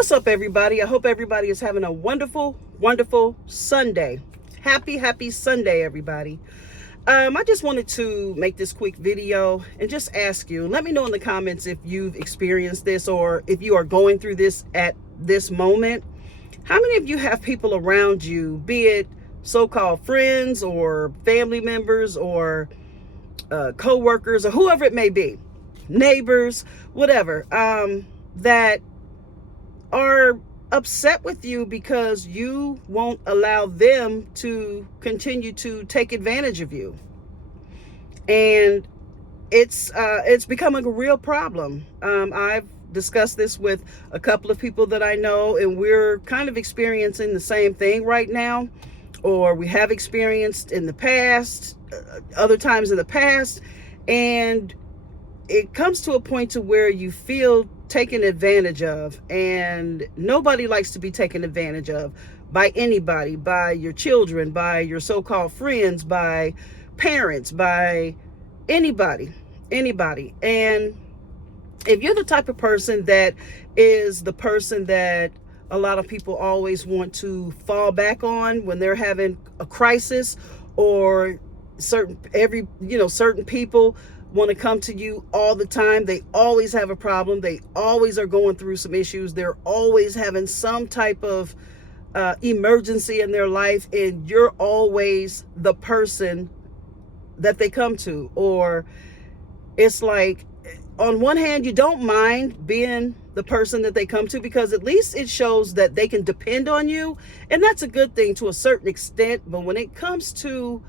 What's up, everybody? I hope everybody is having a wonderful, wonderful Sunday. Happy Sunday, everybody. I just wanted to make this quick video and just ask you, let me know in the comments if you've experienced this or if you are going through this at this moment. How many of you have people around you, be it so-called friends or family members or co-workers or whoever it may be, neighbors, whatever, that are upset with you because you won't allow them to continue to take advantage of you? And it's becoming a real problem. I've discussed this with a couple of people that I know, and we're kind of experiencing the same thing right now, or we have experienced in the past, other times in the past. And it comes to a point to where you feel taken advantage of, and nobody likes to be taken advantage of by anybody, by your children, by your so-called friends, by parents, by anybody. And if you're the type of person that is the person that a lot of people always want to fall back on when they're having a crisis, or certain people want to come to you all the time. They always have a problem. They always are going through some issues. They're always having some type of emergency in their life, and you're always the person that they come to. Or it's like, on one hand, you don't mind being the person that they come to because at least it shows that they can depend on you, and that's a good thing to a certain extent. But when it comes to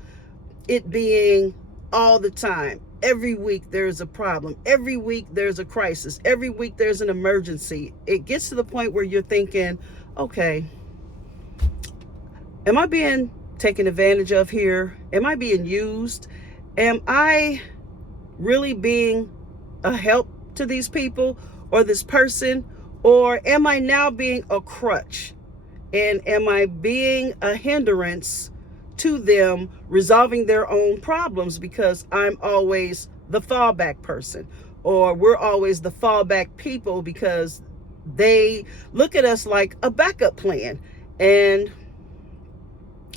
it being all the time, every week there's a problem, every week there's a crisis, every week there's an emergency, it gets to the point where you're thinking, okay, am I being taken advantage of here? Am I being used? Am I really being a help to these people or this person? Or am I now being a crutch? And am I being a hindrance to them resolving their own problems because I'm always the fallback person, or we're always the fallback people because they look at us like a backup plan? And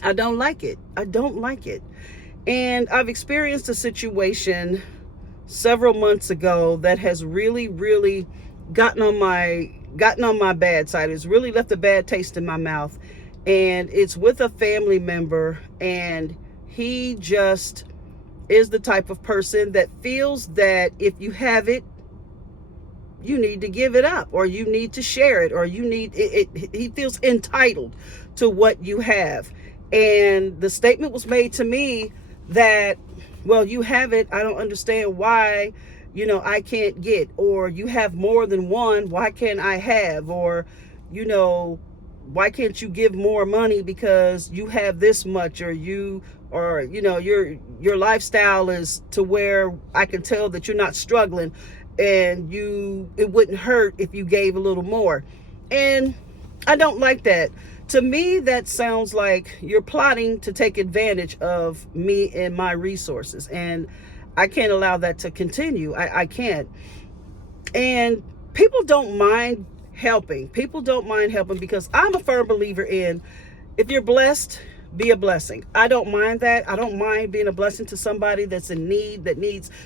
I don't like it. And I've experienced a situation several months ago that has really gotten on my bad side. It's really left a bad taste in my mouth. And it's with a family member, and he just is the type of person that feels that if you have it, you need to give it up, or you need to share it, or you need it. He feels entitled to what you have. And the statement was made to me that, well, you have it, I don't understand why, I can't get, or you have more than one, why can't I have, or, why can't you give more money because you have this much, or your lifestyle is to where I can tell that you're not struggling, and it wouldn't hurt if you gave a little more. And I don't like that. To me, that sounds like you're plotting to take advantage of me and my resources, and I can't allow that to continue. I can't. And people don't mind helping. Because I'm a firm believer in, if you're blessed, be a blessing. I don't mind that. I don't mind being a blessing to somebody that's in need, that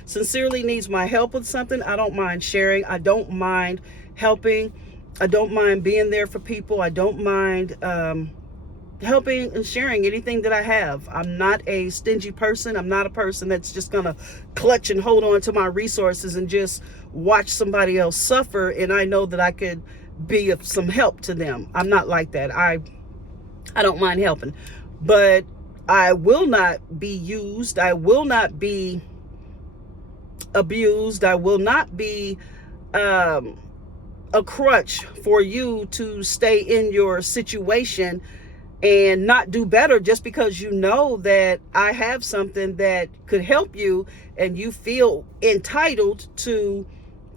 sincerely needs my help with something. I don't mind sharing. I don't mind helping. I don't mind being there for people. I don't mind helping and sharing anything that I have. I'm not a stingy person. I'm not a person that's just gonna clutch and hold on to my resources and just watch somebody else suffer, and I know that I could be of some help to them. I'm not like that. I don't mind helping, but I will not be used. I will not be abused. I will not be a crutch for you to stay in your situation and not do better just because you know that I have something that could help you, and you feel entitled to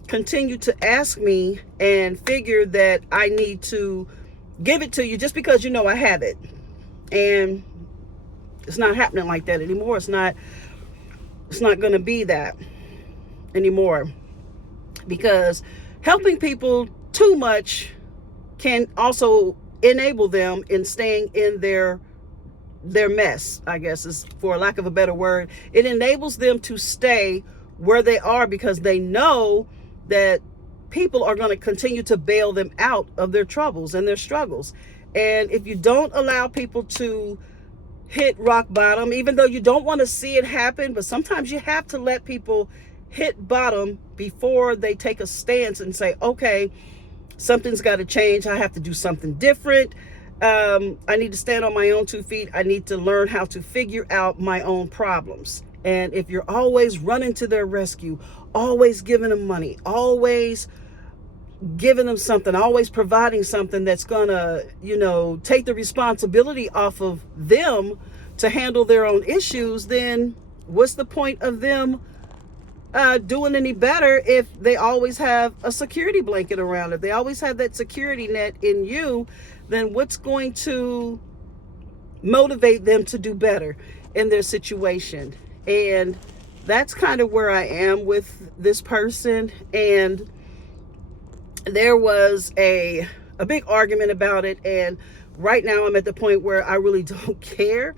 continue to ask me and figure that I need to give it to you just because I have it. And it's not happening like that anymore. It's not going to be that anymore, because helping people too much can also enable them in staying in their mess, I guess, is for lack of a better word. It enables them to stay where they are because they know that people are going to continue to bail them out of their troubles and their struggles. And if you don't allow people to hit rock bottom, even though you don't want to see it happen, but sometimes you have to let people hit bottom before they take a stance and say, okay, something's got to change. I have to do something different. I need to stand on my own 2 feet. I need to learn how to figure out my own problems. And if you're always running to their rescue, always giving them money, always giving them something, always providing something that's gonna, take the responsibility off of them to handle their own issues, then what's the point of them doing any better if they always have a security blanket around? If they always have that security net in you, then what's going to motivate them to do better in their situation? And that's kind of where I am with this person. And there was a big argument about it, and right now I'm at the point where I really don't care.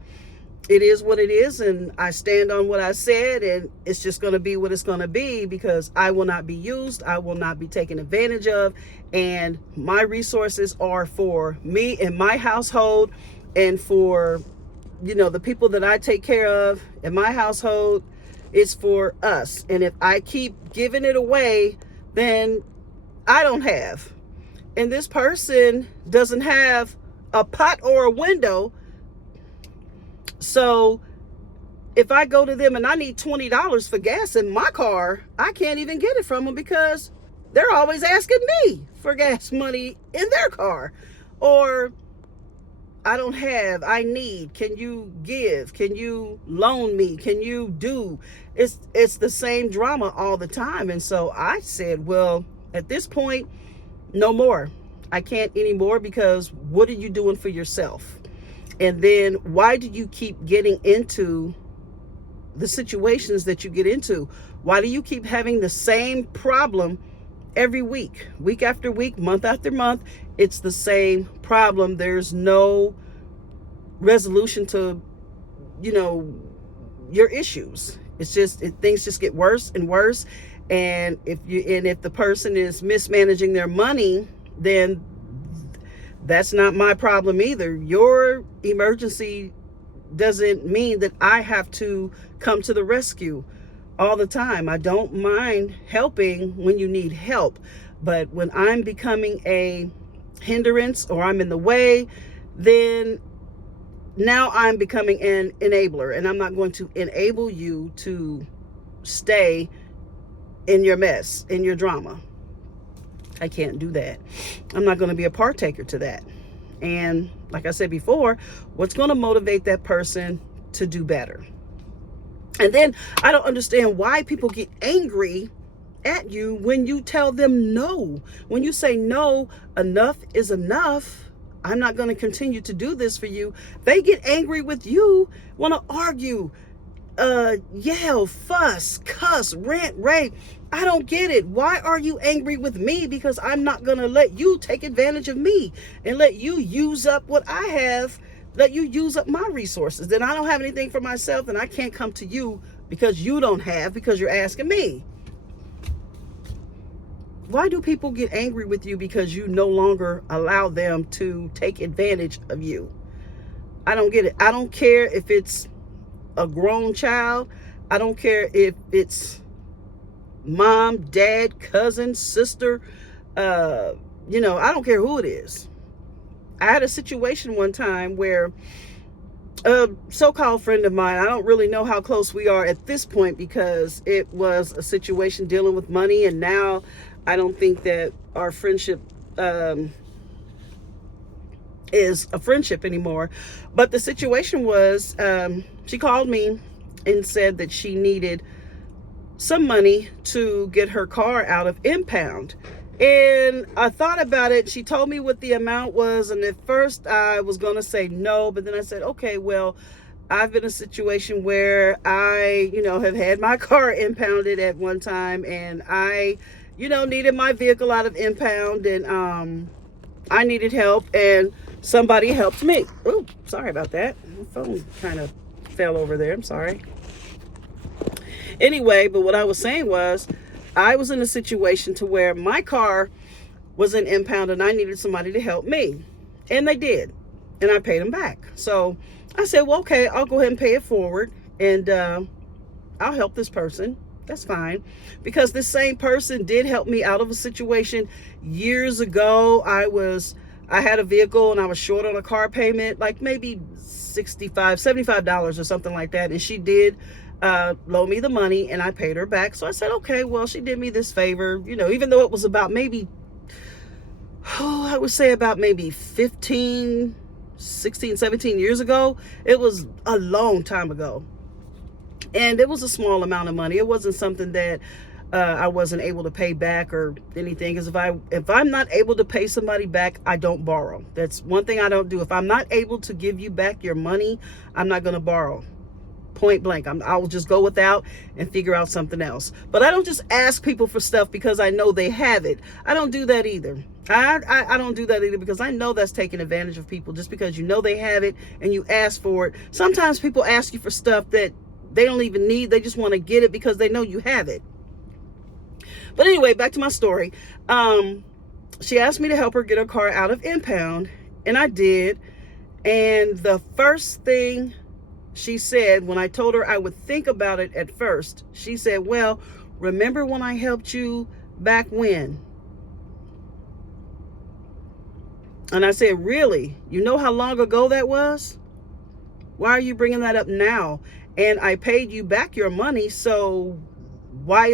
It is what it is, and I stand on what I said, and it's just going to be what it's going to be, because I will not be used, I will not be taken advantage of, and my resources are for me and my household, and for the people that I take care of in my household. It's for us. And if I keep giving it away, then I don't have. And this person doesn't have a pot or a window. So if I go to them and I need $20 for gas in my car, I can't even get it from them because they're always asking me for gas money in their car. Or I don't have, I need, can you give? Can you loan me? Can you do? It's the same drama all the time. And so I said, well, at this point, no more. I can't anymore, because what are you doing for yourself? And then why do you keep getting into the situations that you get into? Why do you keep having the same problem every week, week after week, month after month? It's the same problem. There's no resolution to, your issues. It's just, things just get worse and worse. And if the person is mismanaging their money, then that's not my problem either. Your emergency doesn't mean that I have to come to the rescue all the time. I don't mind helping when you need help, but when I'm becoming a hindrance or I'm in the way, then now I'm becoming an enabler, and I'm not going to enable you to stay in your mess, in your drama. I can't do that. I'm not going to be a partaker to that. And like I said before, what's going to motivate that person to do better? And then I don't understand why people get angry at you when you tell them no. When you say no, enough is enough. I'm not going to continue to do this for you. They get angry with you, want to argue, yell, fuss, cuss, rant, rave. I don't get it. Why are you angry with me? Because I'm not going to let you take advantage of me and let you use up what I have, let you use up my resources. Then I don't have anything for myself, and I can't come to you because you don't have, because you're asking me. Why do people get angry with you because you no longer allow them to take advantage of you? I don't get it. I don't care if it's a grown child. I don't care if it's mom, dad, cousin, sister. I don't care who it is. I had a situation one time where a so-called friend of mine, I don't really know how close we are at this point, because it was a situation dealing with money, and now I don't think that our friendship is a friendship anymore. But the situation was, she called me and said that she needed some money to get her car out of impound. And I thought about it. She told me what the amount was, and at first I was going to say no, but then I said, okay, well, I've been in a situation where I, have had my car impounded at one time, and I, needed my vehicle out of impound, and I needed help and somebody helped me. Oh, sorry about that. My phone kind of fell over there. I'm sorry. Anyway, but what I was saying was I was in a situation to where my car was an impound and I needed somebody to help me. And they did. And I paid them back. So I said, well, okay, I'll go ahead and pay it forward. And I'll help this person. That's fine. Because this same person did help me out of a situation years ago. I had a vehicle and I was short on a car payment, like maybe $75 or something like that. And she did loan me the money and I paid her back. So I said, okay, well, she did me this favor, even though it was about maybe, I would say about maybe 15, 16, 17 years ago. It was a long time ago. And it was a small amount of money. It wasn't something that I wasn't able to pay back or anything. Because if I'm not able to pay somebody back, I don't borrow. That's one thing I don't do. If I'm not able to give you back your money, I'm not going to borrow. Point blank. I'll just go without and figure out something else. But I don't just ask people for stuff because I know they have it. I don't do that either. I don't do that either because I know that's taking advantage of people just because you know they have it and you ask for it. Sometimes people ask you for stuff that they don't even need. They just want to get it because they know you have it. But anyway, back to my story. She asked me to help her get her car out of impound, and I did. And the first thing she said, when I told her I would think about it at first, she said, well, remember when I helped you back when? And I said, really? You know how long ago that was? Why are you bringing that up now? And I paid you back your money, so why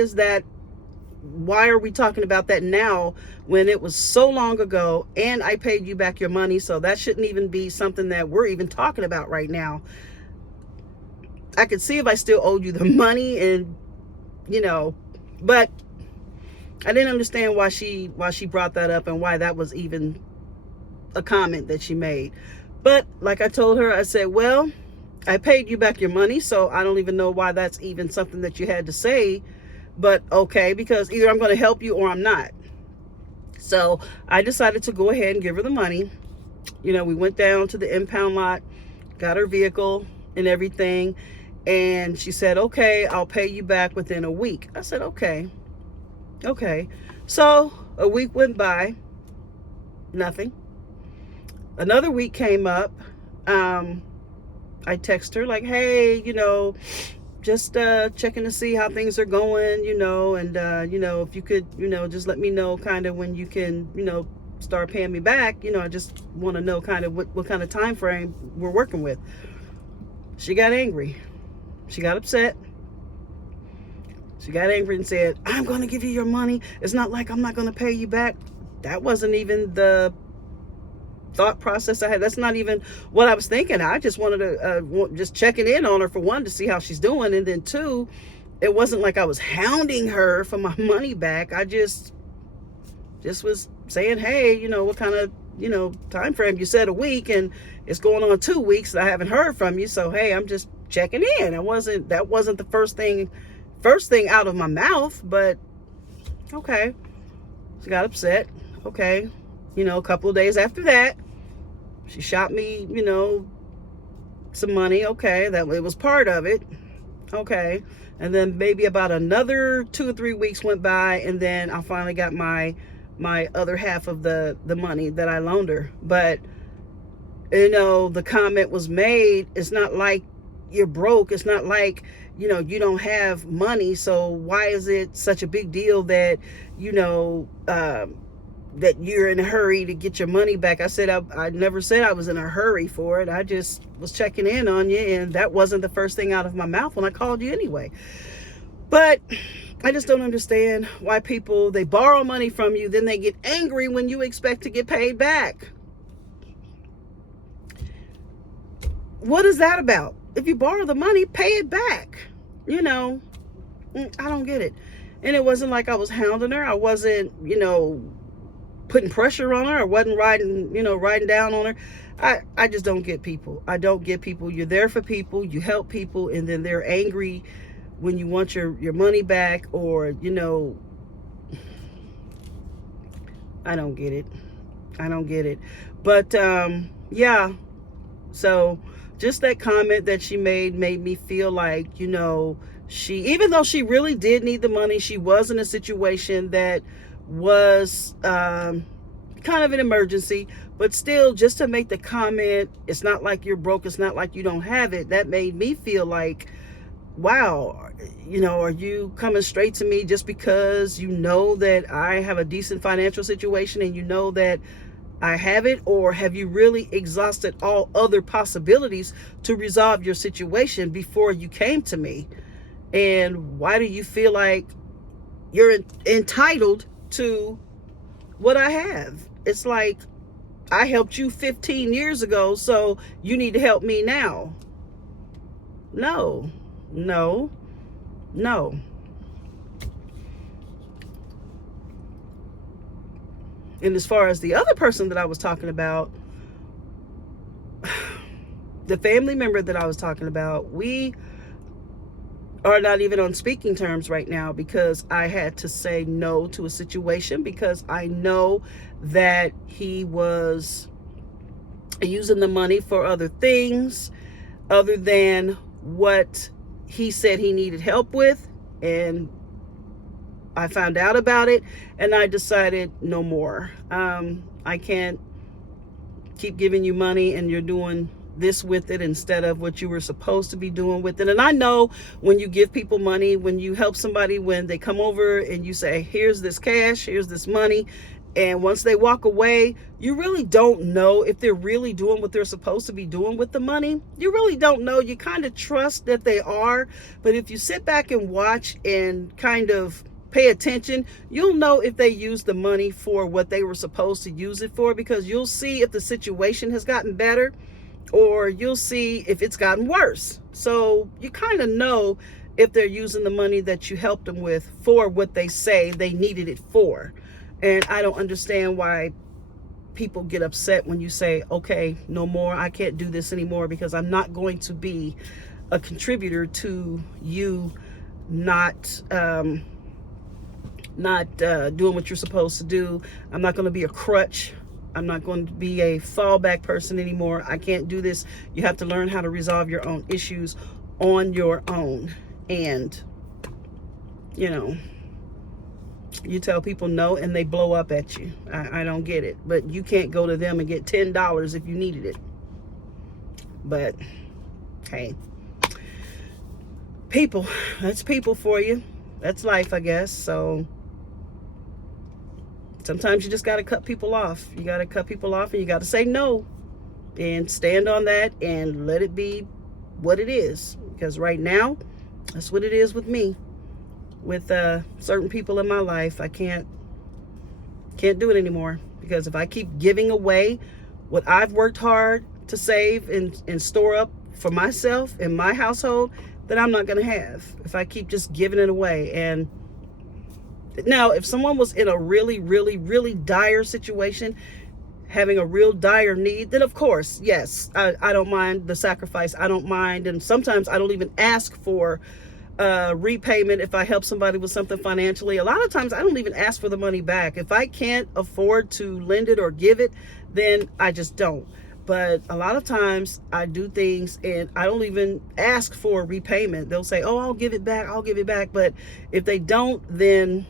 are we talking about that now when it was so long ago and I paid you back your money? So that shouldn't even be something that we're even talking about right now. I could see if I still owed you the money and, but I didn't understand why she brought that up and why that was even a comment that she made. But like I told her, I said, well, I paid you back your money, so I don't even know why that's even something that you had to say. But okay, because either I'm going to help you or I'm not. So I decided to go ahead and give her the money. We went down to the impound lot, got her vehicle and everything. And she said, okay, I'll pay you back within a week. I said, okay. So a week went by, nothing. Another week came up. I text her like, hey, just checking to see how things are going, and if you could, just let me know kind of when you can, start paying me back. I just want to know kind of what kind of time frame we're working with. She got angry. She got upset. She got angry and said, I'm going to give you your money. It's not like I'm not going to pay you back. That wasn't even the thought process I had. That's not even what I was thinking. I just wanted to just checking in on her, for one, to see how she's doing, and then two, it wasn't like I was hounding her for my money back. I just was saying, hey, what kind of time frame? You said a week and it's going on 2 weeks that I haven't heard from you, so hey, I'm just checking in. That wasn't the first thing out of my mouth. But okay, she got upset. Okay, a couple of days after that, she shot me, some money. Okay, that it was part of it. Okay, and then maybe about another 2 or 3 weeks went by, and then I finally got my other half of the money that I loaned her. But the comment was made, it's not like you're broke. It's not like you don't have money. So why is it such a big deal that that you're in a hurry to get your money back? I said, I never said I was in a hurry for it. I just was checking in on you, and that wasn't the first thing out of my mouth when I called you anyway. But I just don't understand why people, they borrow money from you, then they get angry when you expect to get paid back. What is that about? If you borrow the money, pay it back. I don't get it. And it wasn't like I was hounding her. I wasn't, putting pressure on her. I wasn't riding down on her. I just don't get people. I don't get people. You're there for people. You help people, and then they're angry when you want your money back, or, I don't get it. I don't get it. But yeah, so just that comment that she made me feel like, even though she really did need the money, she was in a situation that was kind of an emergency, but still, just to make the comment, it's not like you're broke, it's not like you don't have it, that made me feel like, wow, are you coming straight to me just because you know that I have a decent financial situation and you know that I have it? Or have you really exhausted all other possibilities to resolve your situation before you came to me? And why do you feel like you're entitled to what I have? It's like, I helped you 15 years ago, so you need to help me now. No, no, no. And as far as the other person that I was talking about, the family member that I was talking about, we are not even on speaking terms right now because I had to say no to a situation because I know that he was using the money for other things other than what he said he needed help with. And I found out about it and I decided no more. I can't keep giving you money and you're doing this with it instead of what you were supposed to be doing with it. And I know when you give people money, when you help somebody, when they come over and you say, here's this cash, here's this money, and once they walk away, you really don't know if they're really doing what they're supposed to be doing with the money. You really don't know. You kind of trust that they are, but if you sit back and watch and kind of pay attention, you'll know if they use the money for what they were supposed to use it for, because you'll see if the situation has gotten better or you'll see if it's gotten worse. So you kind of know if they're using the money that you helped them with for what they say they needed it for. And I don't understand why people get upset when you say, okay, no more, I can't do this anymore, because I'm not going to be a contributor to you not doing what you're supposed to do. I'm not going to be a crutch. I'm not going to be a fallback person anymore. I can't do this. You have to learn how to resolve your own issues on your own. And, you tell people no and they blow up at you. I don't get it. But you can't go to them and get $10 if you needed it. But, hey. People. That's people for you. That's life, I guess. So sometimes you just got to cut people off. You got to cut people off and you got to say no. And stand on that and let it be what it is. Because right now, that's what it is with me. With certain people in my life, I can't do it anymore. Because if I keep giving away what I've worked hard to save and store up for myself and my household, then I'm not going to have. If I keep just giving it away. And now, if someone was in a really, really, really dire situation, having a real dire need, then of course, yes, I don't mind the sacrifice. I don't mind. And sometimes I don't even ask for repayment if I help somebody with something financially. A lot of times I don't even ask for the money back. If I can't afford to lend it or give it, then I just don't. But a lot of times I do things and I don't even ask for repayment. They'll say, oh, I'll give it back. I'll give it back. But if they don't, then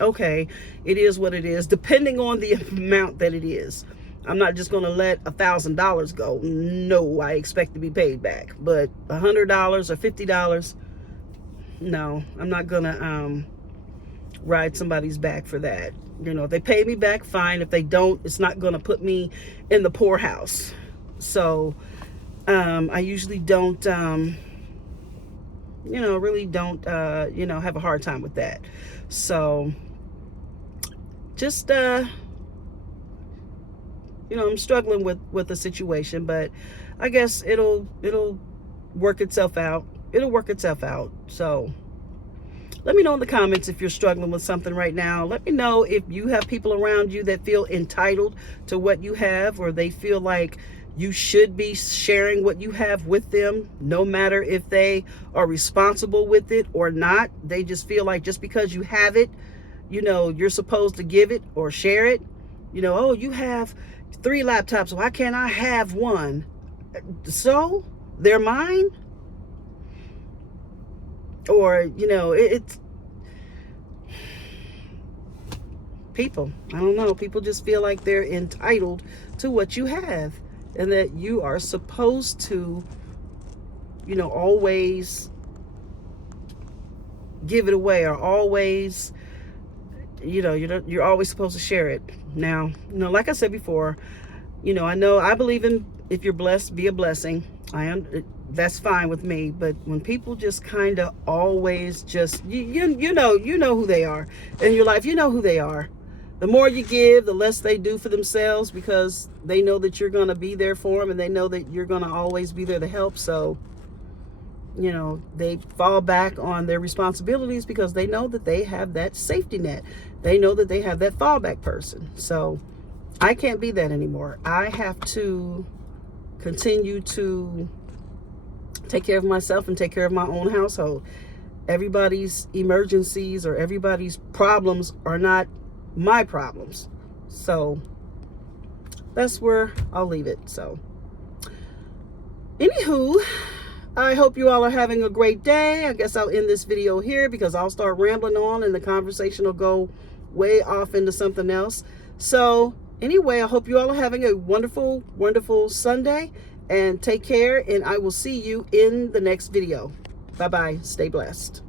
okay, it is what it is, depending on the amount that it is. I'm not just going to let $1,000 go. No, I expect to be paid back. But $100 or $50, no, I'm not going to ride somebody's back for that. If they pay me back, fine. If they don't, it's not going to put me in the poorhouse. So I usually don't, really don't, have a hard time with that. So just, I'm struggling with the situation, but I guess it'll work itself out. It'll work itself out. So let me know in the comments if you're struggling with something right now. Let me know if you have people around you that feel entitled to what you have, or they feel like you should be sharing what you have with them, no matter if they are responsible with it or not. They just feel like just because you have it, you're supposed to give it or share it. You know, oh, you have 3 laptops. Why can't I have one? So they're mine? Or, you know, it's people. I don't know. People just feel like they're entitled to what you have, and that you are supposed to, you know, always give it away, or always, you know, you're always supposed to share it. Now, you know, like I said before, you know, I believe in, if you're blessed, be a blessing. That's fine with me. But when people just kind of always just, you know who they are in your life. You know who they are. The more you give, the less they do for themselves, because they know that you're going to be there for them, and they know that you're going to always be there to help. So, you know, they fall back on their responsibilities because they know that they have that safety net. They know that they have that fallback person. So I can't be that anymore. I have to continue to take care of myself and take care of my own household. Everybody's emergencies or everybody's problems are not my problems. So that's where I'll leave it. So anywho, I hope you all are having a great day. I guess I'll end this video here, because I'll start rambling on and the conversation will go way off into something else. So anyway, I hope you all are having a wonderful, wonderful Sunday, and take care, and I will see you in the next video. Bye-bye. Stay blessed.